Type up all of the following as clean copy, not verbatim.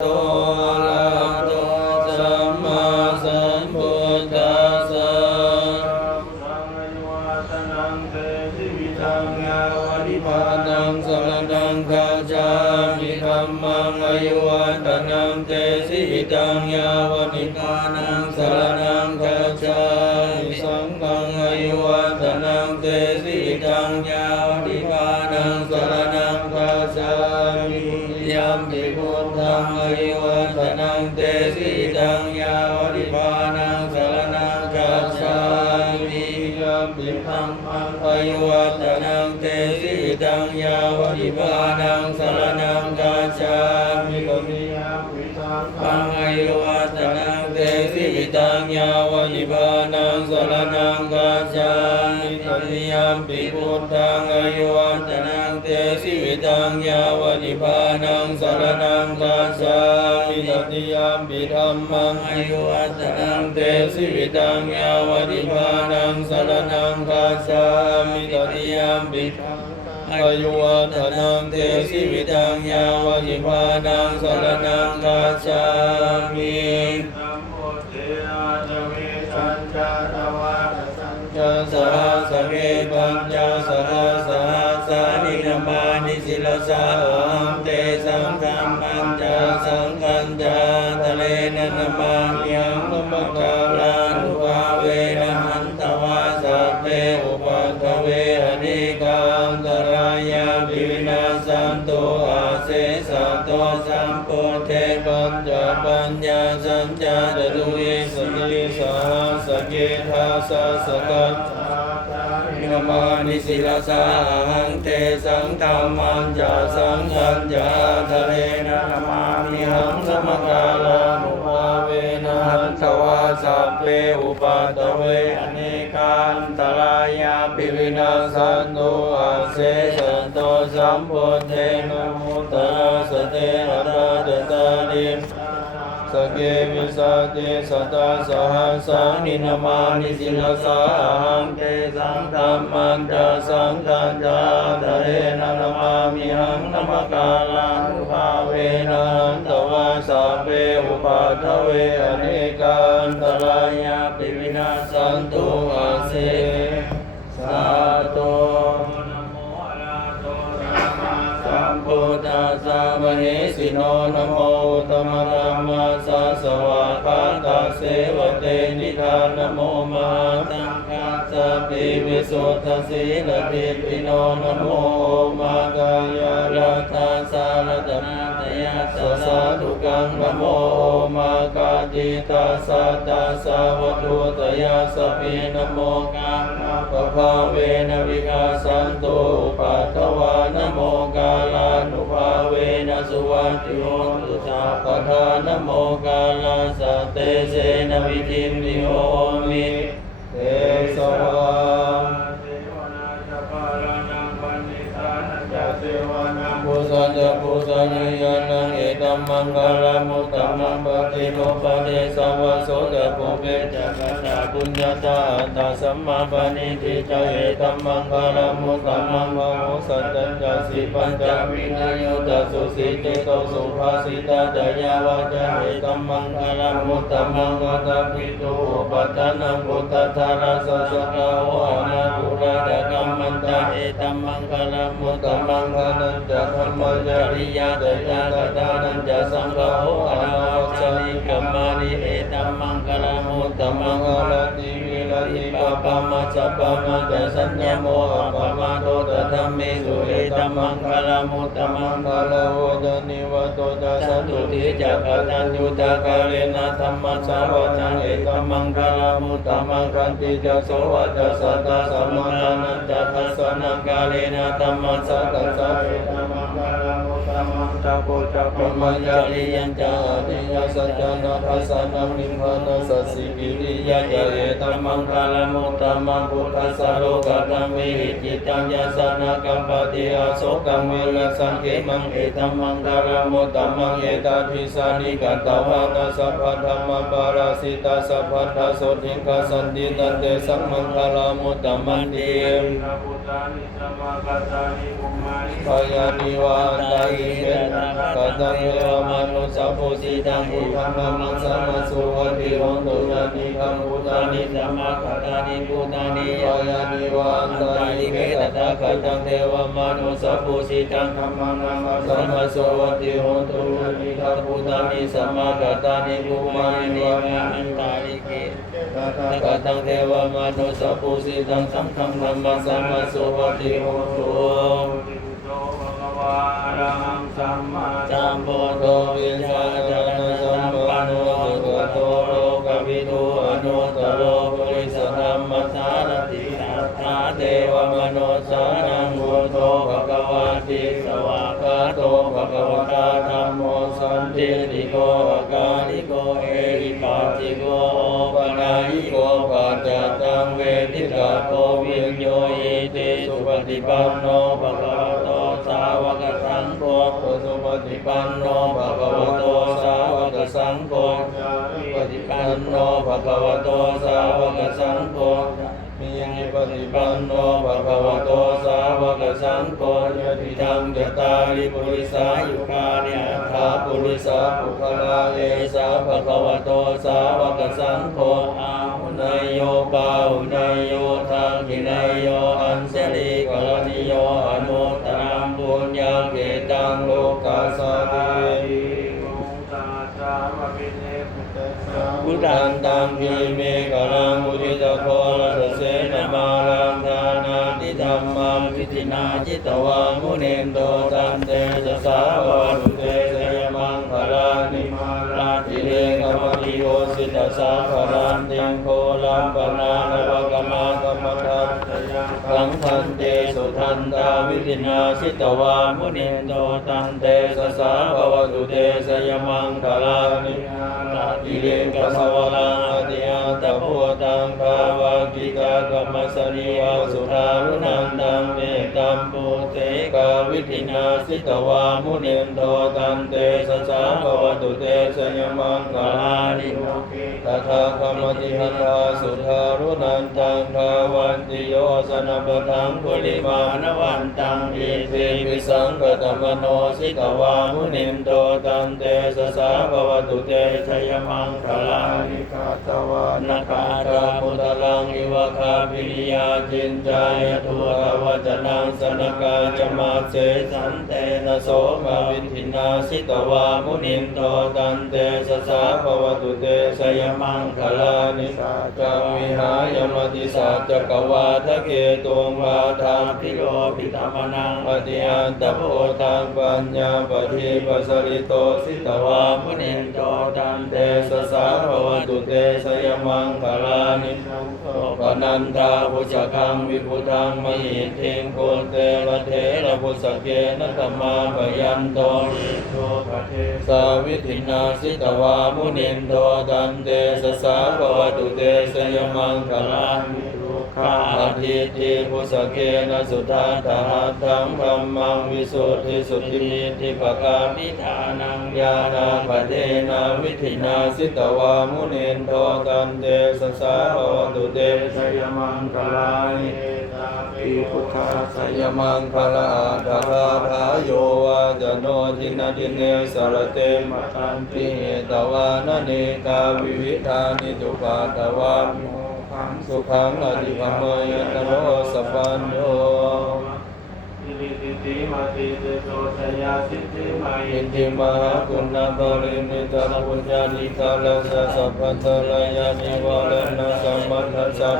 โตอะระหะโตสัมมาสัมพุทธัสสะสังฆวัฒนังเตสิวิทังยาวะนิพพานังสรณังคัจฉามิธัมมังอายุวัฒนังเตสิวิทังยาวะนิพพานังสรณังคัจฉามิสังฆังอายุวัฒนังเตสิวิทังยาวะนิพพานังสรณังคัจฉามิยัมปิพุทธังอายุวัฒนังเตสิตังยาวะนิพพานังสรณังคัจฉามิยัมปิธัมมังอายุวัฒนังเตสิตังยาวะนิพพานังสรณังคัจฉามิตติยัมปิสังฆังอายุวัฒนังเตสิตังยาวะนิพพานังสรณังคัจฉามิตติยัมปิพุทธังอายุวัฒนังเตสิตังยาวะนิพพานังสรณังคัจฉามิตติยัมปิธัมมังอายุวัฒนังเตสิตังยาวะนิพพานังสรณังคัจฉามิตติยัมปิอายุวัฒนังเตสิตังยาวะนิพพานังสรณังคัจฉามิธัมโมเทอาจเวสัญจาตวะสัญจาสหัสเกปัญจสหัสสหัสสานินามานิสิลสาหังเตสังฆัมปัญจสังฆัญจาทะเลนะนามามิหังนมกาลานุภาเวนะหันตวาสัพเพอุปัฏฐเวอเนกังตรายาภิวินาสันตุอาเสสะโตสัมปุเทปัญจปัญญาสัญจาจตุเวสติสหัสเกธาสัสกัจนามานิสิลสาหังเตสังธรรมันจาสังฆัญจาทะเลนะนามามิหังสมกาลานุภาเวนะหันตวาสัพเพอุปัฏฐเวอเนกันตรายาภิวินาสันตุอาเสสันโตสัมพุทเทนะโมตัสสะเตอะระหะโตนิสเกวิสัตติสัตตาสหัสสานินามานิสิลสาหังเตสังธัมมัญจสังฆัญจาทะเรนะนามามิหังนมกาลานุภาเวนะหันตวาสัพเพอุปัฏฐเวอเนกันตรายาภิวินาสันตุอาเสสาธุนะโมอะระหะโตสัมมาสัมพุทธัสสะมเหสิโนนะโมอุตตมะธัมมัสสะสวากขาตาเสวะเตนิธานะโมมหังคัสสะปิวิสุทธัสสีลติปิโนนะโมมากายารัตถาสารตนาตยัสสะสาธุกังนะโมมากาจิตัสสะตัสสะวัตถุตยัสสะปินะโมกังปะภาเวนะวิกาสันตุปัฏฐวานะโมกาลานุภาเวนะสุวัตติโหตุสาปทานะโมกาลาสัตเตเสนะวิธิมนิโหมิเตสวะเทวนาจะปาลานังปันนิธานัจะเทวนาปุสัจจะปุสัญญานังเอตัมมังคาลามุตตมังปฏิโลปะเทสวะโสตโภเวจักขะปุญญาตาตาสัมมาปณิทิจเอตัมมังคาลามุตตมังวะโหสัจจัญญาสิปัญจวินโยตัสสุสิเตโตสุภาสิตาตยาวาจาเอตัมมังคาลามุตตมังวัตถิตุอุปัฏฐานังพุทธทาราสสกาโหอนาปุราดะกัมมันตาเอตัมมังคาลามุตตมังคานัญจะธัมมัญจริยาเตตาตานัญจะสังฆโหอนาวัชนิกัมมานิเอตัมมังคาลามุตตมังคาลาติวิลาติปะปะมัจจปะมัจจสัญญโมอะปะมาโตตะธัมเมสุเอตัมมังคาลามุตตมังคาลาโหจนิวัตโตตัสสันตุติจักขตัญญูตะกะเรนะธัมมัสสะวะจังเอตัมมังคาลามุตตมังคันติจักโสวัจจสัตตะสัมมานันจัตตัสสะนังกาเลนะธัมมัสสะตัสสะเอตัมมังคาลามุตตมังจักโพจักพมัญญาลิยัญจาติยสัจจานะทัสสะนังนิพพานัสสะสิกิริยะเอตัมมังคาลามุตตมังพุทธัสสะโลกตังเวหิจิตังยัสสะนะกัมปติอาโสกังเวลสังเขมังเอตัมมังคาลามุตตมังเอตาทิสานิกัตตวานะสัพพะธัมมปาราสิตาสัพพัทธโสติงคสันติตันเตสังมังคาลามุตตมังเต พุทธ ตานิสัมมากัตตานิภูมานิ ปยานิวาตาหิเตนะกัตตังเอวมนุสัพพุสิตังอุทังธัมมังสัมมาสุวัตติโหตุยานิคัมพุทธานิสัมมากัตตานิพุทธานิปยานิวาตาหิเตนะกัตตังเอวมนุสัพพุสิตังธัมมังสัมมาสุวัตติโหตุยานิคัมพุทธานิสัมมากัตตานิภูมานิวาอันตาลิเกกัตตังเทวมนุสัพพุสิตังสังฆังธัมมังสัมมาสุวัตติโหตุ สัมมา สัมพุทโธวิชาจารณสัมปันโนสุขโตโลกวิทูอนุตตโรปุริสธรรมสารติสัทธาเทวมนุสานังพุทโธภควาติสวากขาโตภควตาธัมโมสันติติโกอาการิโกเอหิปัสสิโกโอปนายิโกปัจจตังเวทิตาโกวิญโยอิติสุปฏิปันโนภควโตสาวกสังโฆสุปฏิปันโนภควโตสาวกสังโฆปฏิปันโนภควโตสาวกสังโฆมีปฏิปันโนภควโตสาวกสังโฆยะติธังจตาริปุริสายุคานิอัฏฐาปุริสาภุคลาเอสาภควโตสาวกสังโฆอาหุนายโยปาหุนายโยทังขินายโยอันเสริกรณิโยอนุตตรังปุญญังเกตังโลกัสสะเต พุทธันตังพีเมฆลังมุทิตาโครัสเสนมาลังทานาติธัมมังวิธินาจิตวามุเนนโตตันเตสสาวะตุเตสยมังคลานิมาราติเลกมติโอสิตสาภรันติงโคลัมปนานวกมากรรมทัตสังทันเตสุทันตาวิธินาจิตวามุเนนโตตันเตสสาวะตุเตสยมังคลานิอิเลกสวรังอติยาตะโพตังภาวะกิกากรรมสริยาสุทารุนันตังเมตัมปุเตกาวิธินาสิตวามุเนนโทตันเตสสาภวตุเตสยมังคลานิโมตถาคมติหันตาสุทารุนันตังภาวันติโยสนปทังปุริมานวันตังอิติปิสังกตมโนสิตวามุเนนโทตันเตสสาภวตุเตสยมังคลานิกาตวานคารามุตลังอิวะคาปิริยาจินจายทุกวัจนังสนกาจมาเสสันเตนะโสมาวิธินาสิตวามุนินโตตันเตสสาภวตุเตสยมังคลานิสาจังวิหายมติสัจจกวาทะเกตุงวาทางพิโลภิตมนังอติยันตโพตังปัญญาปฏิปัสสริโตสิตวามุนินโตตันเตสสาภวตุเตสยมังคลานิปนันตาพุชคังวิพุทังมหิทิงโกเตระเทระพุสเกนะธรรมาปยันโตสาวิธินาสิตวามุนินโตตันเตสสาภวตุเตสยมังคลานิข้าทิติพุสเกนะสุทัตถะธัมธัมมังวิสุทธิสุทธิมิติปกามิธานังญาณาปเทนาวิธินาสิตวามุเนนโทตันเตสสาภวตุเตสยมังคลานิอิพุทธาสยมังคลาดาราทายโยวาจโนทินาทิเนสารเตมตันติเหตวานเนกาวิวิธานิจุปาตวาสุขังอธิภมยตโรสัพพันโนติมาติเตโสชยาสิทธิมายิติมหาคุณาภรินิตาปุญญาลิกาลสัสสะพัทธรายานิวรณะสัมมัทธัสสะ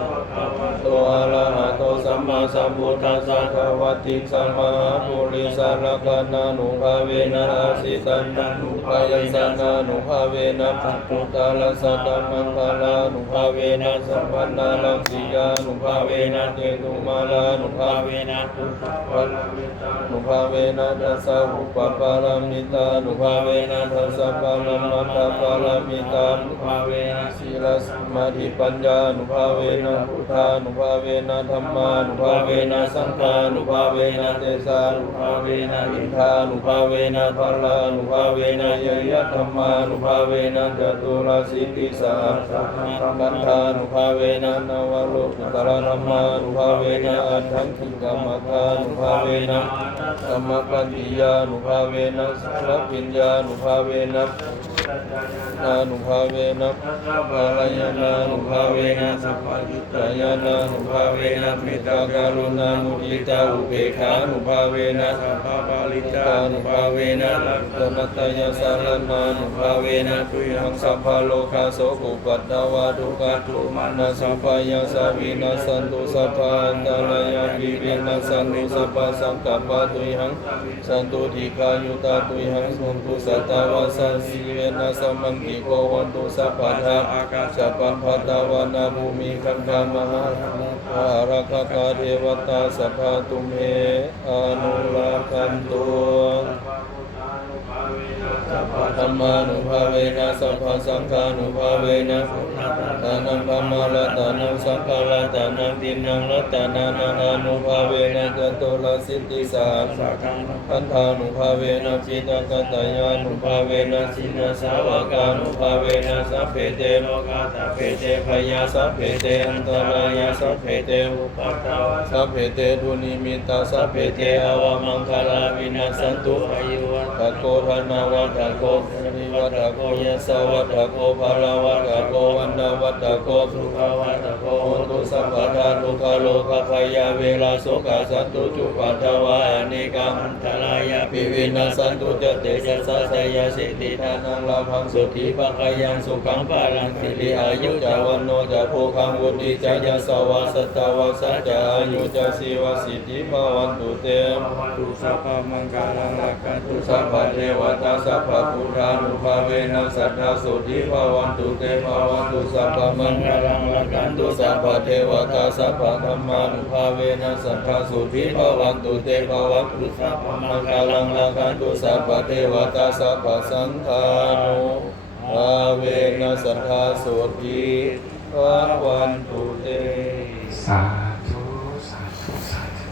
ตัวอะระหะโตสัมมาสัมพุทธัสสะภะวะติสัมมาปุริสารกนานุภาเวนะอาสิตันตันุภายัสสะนานุภาเวนะภัตตุตาลสัตตมังคลานุภาเวนะสัมปันนาลังสียานุภาเวนะเตตุมาลานุภาเวนะทุกขวัลวิตา นุภาเวนะทัสสะอุปปารามิตานุภาเวนะทัสสะปารามัตถปารามิตานุภาเวนะศีลสมาธิปัญญานุภาเวนะพุทธานุภาเวนะธัมมานุภาเวนะสังฆานุภาเวนะเตสานุภาเวนะอินทานุภาเวนะพลานุภาเวนะยยะธัมมานุภาเวนะจตุราสิทธิสากันธานุภาเวนะนวโลกุตระธัมมานุภาเวนะอัตถังคิกรรมฐานุภาเวนะสัมมาปัญญยานุภาเวนะสัพพิญญานุภาเวนะนานุภาเวนะภาลยานานุภาเวนะสัพพยุตตายานานุภาเวนะเมตตากรุณามุทิตาอุเบกขานุภาเวนะสัพพปาลิตานุภาเวนะลักขณัตตยสารนานุภาเวนะตุยังสัพพโลกาโสกุปัตตวาทุกขตุมานะสัพพยาสาวินาสันตุสัพพอันตรายาวิวินาสันตุสัพพสังกัปปะตุยังสันตุทิกายุตาตุยังสันตุสัตตวาสันสีเวนะสัมมันติโกวันตุสัพพะทาอากาศปัปปะตาวานาภูมิคันธามหาอารักขะเทวตาสัพพะตุเมอนุราคันตุสัพพะธัมมานุภาเวนะสัพพะสังฆานุภาเวนะตานังธัมมาละตานังสังฆาละตานังตินังละตานานังอนุภาเวนะจตุรสิทธิสาคันธานุภาเวนะจิตตกัตตยานุภาเวนะสินะสาวกานุภาเวนะสัพเพเตโลกาสัพเพเตพยาสัพเพเตอันตรายาสัพเพเตอุปัตตวาสัพเพเตทุนิมิตาสัพเพเตอวมังคลาวินาสันตุอายุวัตโกธนาวัตโกนิวัตโกยะสวัตโกภาลาวัตโกวันนาวัตโกสุขวัตโกโหตุสัพพทานุภาโลกพยาเวลาโสกาสันตุจุปัตตวาอเนกังอันตรายาปิวินาสันตุจเตชะสัสยาสิทธิทานังลาภังสุธิภคยังสุขังปารังสิริอายุจาวันโนจะโภคังวุติจายาสวาสตวาสัจจาอายุจาสิวสิทธิภวันตุเตตุสัพพมังคลังรักขันตุสัพพเทวตาสัพพพุทธานุภาเวนะสัทธาสุธิภวันตุเตภวันตุสัพพมังคลังรักขันตุสัพพเทวตาสัพพธัมมานุภาเวนะสัทธาสุธิภวันตุเตภวันตุสัพพมังคลังรักขันตุสัพพเทวตาสัพพสังฆานุภาเวนะสัทธาสุธิภวันตุเตสาธุสาธุสาธุ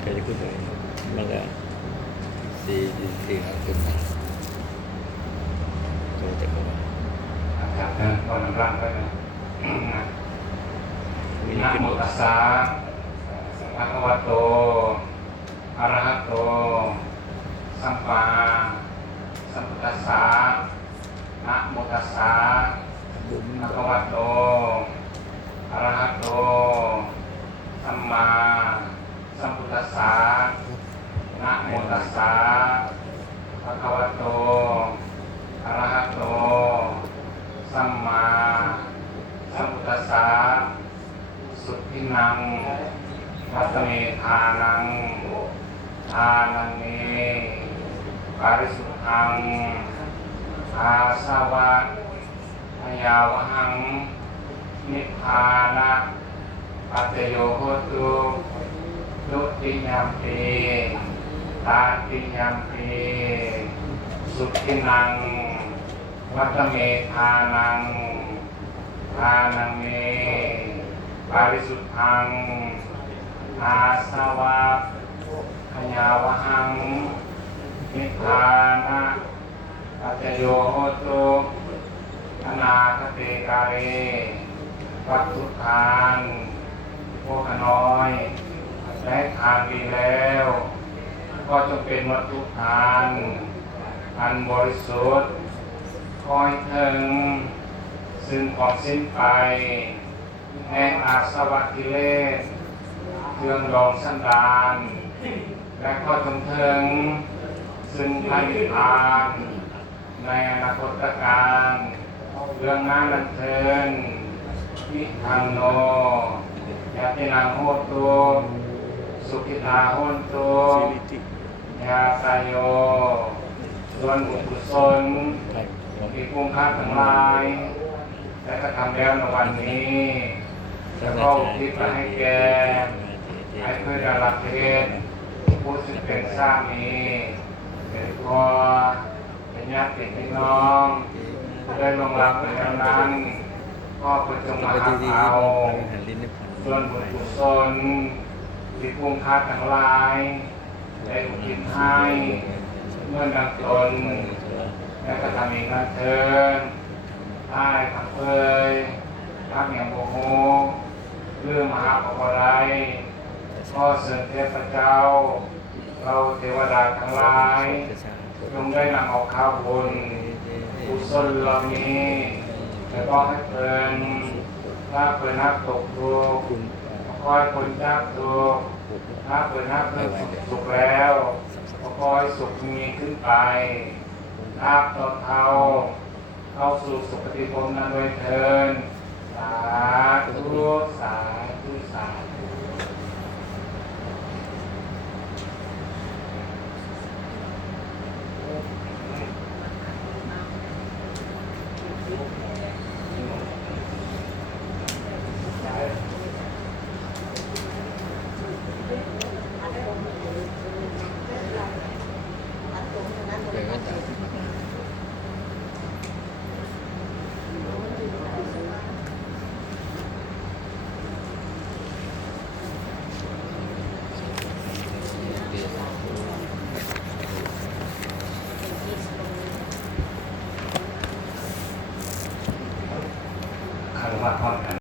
ใครจะขึ้นไปมันก็สี่ครับขึ้นมาโจจะเข้ามา ครับนะตอนนั้นร่างไปนะนะโมตัสสะภะคะวะโตอะระหะโตสัมมาสัมพุทธัสสะนะโมตัสสะภะคะวะโตอะระหะโตสัมมาสัมพุทธัสสะนะโมตัสสะภะคะวะโตอะระหะโตสัมมาสัมพุทธัสสะสุทธินังวัตเมธานังทานังเมปาริสุทธังอาสาวะพยาวหังนิพพานะปัจโยโหตุตุติยัมปีตาติยัมปีสุทธินังวัตเมธานังทานังเมปาริสุทธังอาสาวะพยาวหังนิพพานะปัจโยโหตุอนาคเตกาเรวัตถุทานพวกน้อยและทานดีแล้วก็จงเป็นวัตถุทานอันบริสุทธิ์คอยถึงซึ่งของสิ้นไปแห่งอาสวะกิเลสเครื่องรองสันดานและก็จงถึงซึ่งพระนิพพานในอนาคตการเรื่องนั้นนันเทินวิทันโนยะตินังโหตุสุขิตาโหตุยาตายโยส่วนบุญกุศลที่คุ้มค่าทั้งหลายและกระทำแล้วในวันนี้ จะก็อุทิศไปให้แกให้เพื่อนรักเพศผู้ซึ่งเป็นสามีเป็นพ่อเป็นญาติพี่น้องได้ลงรับไปแล้วนั้นก็เป็นจงมาหาเอาส่วนบุญกุศลที่คุ้มค่าทั้งหลายได้อุทิศให้เมื่อดังตนและก็ทำเองนั่นเถิดได้ทั้งเอ่ยทั้งอย่างโมโหเรื่องมหาปกรัยพ่อเสด็จเทพเจ้าเราเทวดาทั้งหลายจงได้นำเอาข้าวบุญกุศลเหล่านี้แล้วก็ให้เพิ่นถ้าเพิ่นนักตกทุกข์คอยคนยากทุกข์ถ้าเพิ่นนักเพิ่นสุขแล้วคอยสุขมีขึ้นไปนับต่อเท่าเข้าสู่สุคติภพนั้นด้วยเถิดสาธุสาธุสาธุคารวะพร้อมกัน